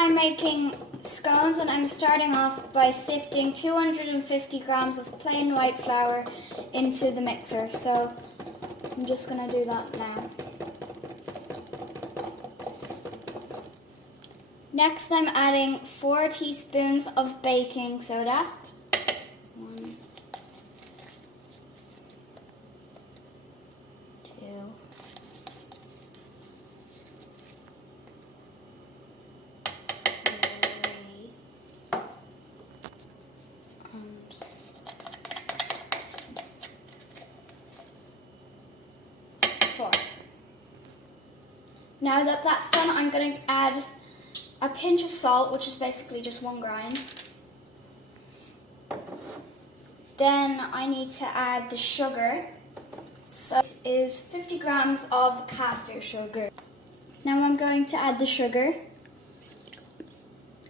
I'm making scones, and I'm starting off by sifting 250 grams of plain white flour into the mixer. So I'm just going to do that now. Next, I'm adding 4 teaspoons of baking soda. 1, 2, 3, and 4. Now that that's done, I'm going to add a pinch of salt, which is basically just 1 grain. Then I need to add the sugar. So this is 50 grams of caster sugar. Now I'm going to add the sugar.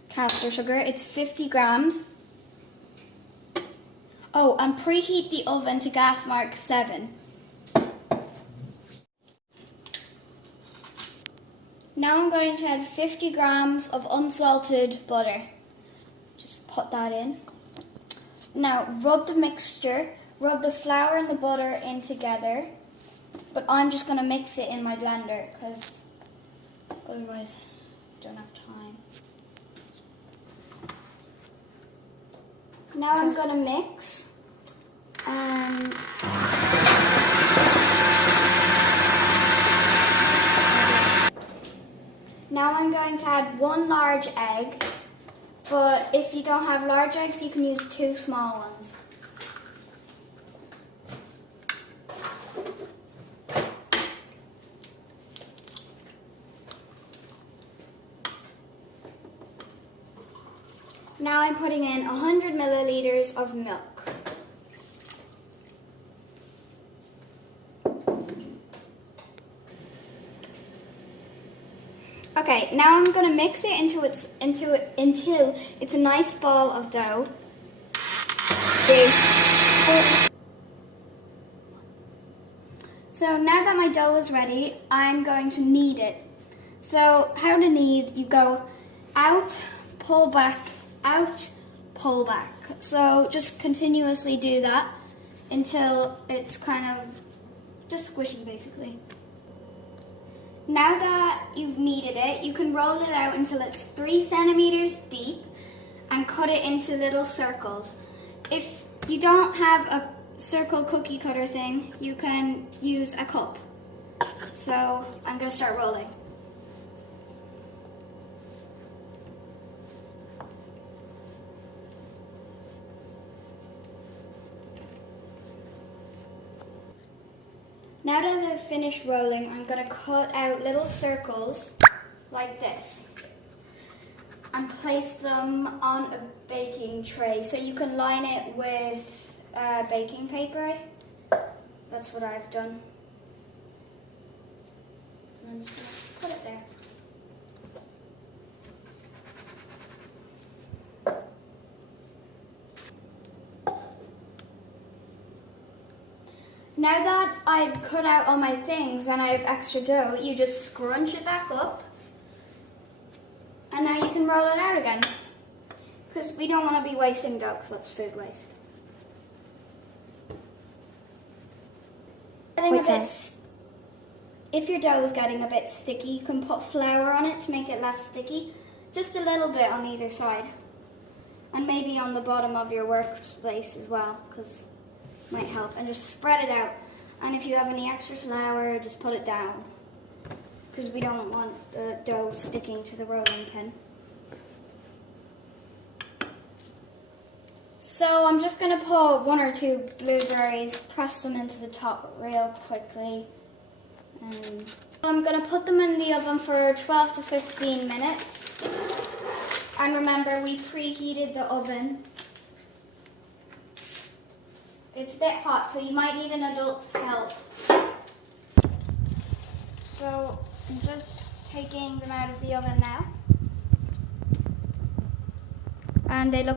Caster sugar, it's 50 grams. Oh, and preheat the oven to gas mark 7. Now I'm going to add 50 grams of unsalted butter. Just put that in. Now rub the mixture, rub the flour and the butter in together. But I'm just going to mix it in my blender because otherwise I don't have time. Now I'm going to mix. Now I'm going to add 1 large egg, but if you don't have large eggs, you can use 2 small ones. Now I'm putting in 100 milliliters of milk. Okay, now I'm going to mix it until it's a nice ball of dough. So now that my dough is ready, I'm going to knead it. So how to knead, you go out, pull back, out, pull back. So just continuously do that until it's kind of just squishy basically. Now that you've kneaded it, you can roll it out until it's 3 centimeters deep and cut it into little circles. If you don't have a circle cookie cutter thing, you can use a cup. So I'm going to start rolling. Now that they're finished rolling, I'm going to cut out little circles like this and place them on a baking tray. So you can line it with baking paper. That's what I've done. And I'm just going to put it there. Now that I've cut out all my things and I have extra dough, you just scrunch it back up and now you can roll it out again. Because we don't want to be wasting dough because that's food waste. If your dough is getting a bit sticky, you can put flour on it to make it less sticky. Just a little bit on either side. And maybe on the bottom of your workspace as well, because might help, and just spread it out. And if you have any extra flour, just put it down because we don't want the dough sticking to the rolling pin. So I'm just going to pull 1 or 2 blueberries, press them into the top real quickly. And I'm going to put them in the oven for 12 to 15 minutes. And remember, we preheated the oven. It's a bit hot, so you might need an adult's help. So I'm just taking them out of the oven now. And they look